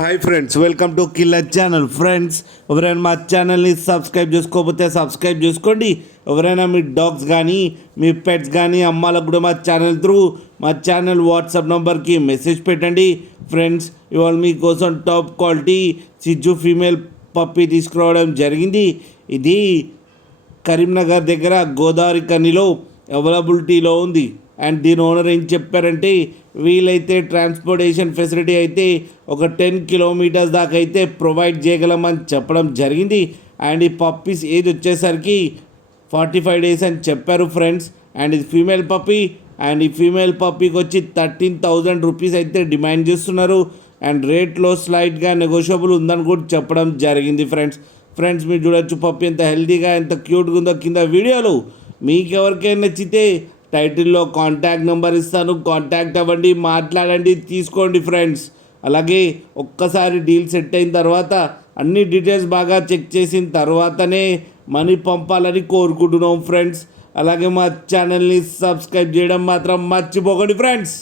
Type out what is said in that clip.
Hi friends, welcome to killer channel. Friends, ఎవరైనా మా ఛానల్ని సబ్స్క్రైబ్ చేసుకోకపోతే సబ్స్క్రైబ్ చేసుకోండి. ఎవరైనా మీ డాగ్స్ కానీ మీ పెట్స్ కానీ అమ్మాలకు కూడా మా ఛానల్ వాట్సాప్ నెంబర్కి మెసేజ్ పెట్టండి. ఫ్రెండ్స్, ఇవాళ మీకోసం టాప్ క్వాలిటీ సిజ్జు ఫీమేల్ పప్పీ తీసుకురావడం జరిగింది. ఇది కరీంనగర్ దగ్గర గోదావరి కనిలో అవైలబిలిటీలో ఉంది. అండ్ దీని ఓనర్ ఏం చెప్పారంటే, వీలైతే ట్రాన్స్పోర్టేషన్ ఫెసిలిటీ అయితే ఒక 10 కిలోమీటర్స్ దాకా అయితే ప్రొవైడ్ చేయగలమని చెప్పడం జరిగింది. అండ్ ఈ పప్పీస్ ఏజ్ వచ్చేసరికి 45 డేస్ అని చెప్పారు ఫ్రెండ్స్. అండ్ ఇది ఫీమేల్ పప్పీ. అండ్ ఈ ఫీమేల్ పప్పీకి వచ్చి 13,000 రూపీస్ అయితే డిమాండ్ చేస్తున్నారు. అండ్ రేట్లో స్లైట్గా నెగోషియబుల్ ఉందని కూడా చెప్పడం జరిగింది ఫ్రెండ్స్, మీరు చూడొచ్చు పప్పీ ఎంత హెల్తీగా ఎంత క్యూట్గా ఉందో కింద వీడియోలో. మీకు ఎవరికైనా నచ్చితే టైటిల్లో కాంటాక్ట్ నెంబర్ ఇస్తాను, కాంటాక్ట్ అవ్వండి, మాట్లాడండి, తీసుకోండి ఫ్రెండ్స్. అలాగే ఒక్కసారి డీల్ సెట్ అయిన తర్వాత అన్ని డీటెయిల్స్ బాగా చెక్ చేసిన తర్వాతనే మనీ పంపాలని కోరుకుంటున్నాం ఫ్రెండ్స్. అలాగే మా ఛానల్ని సబ్స్క్రైబ్ చేయడం మాత్రం మర్చిపోకండి ఫ్రెండ్స్.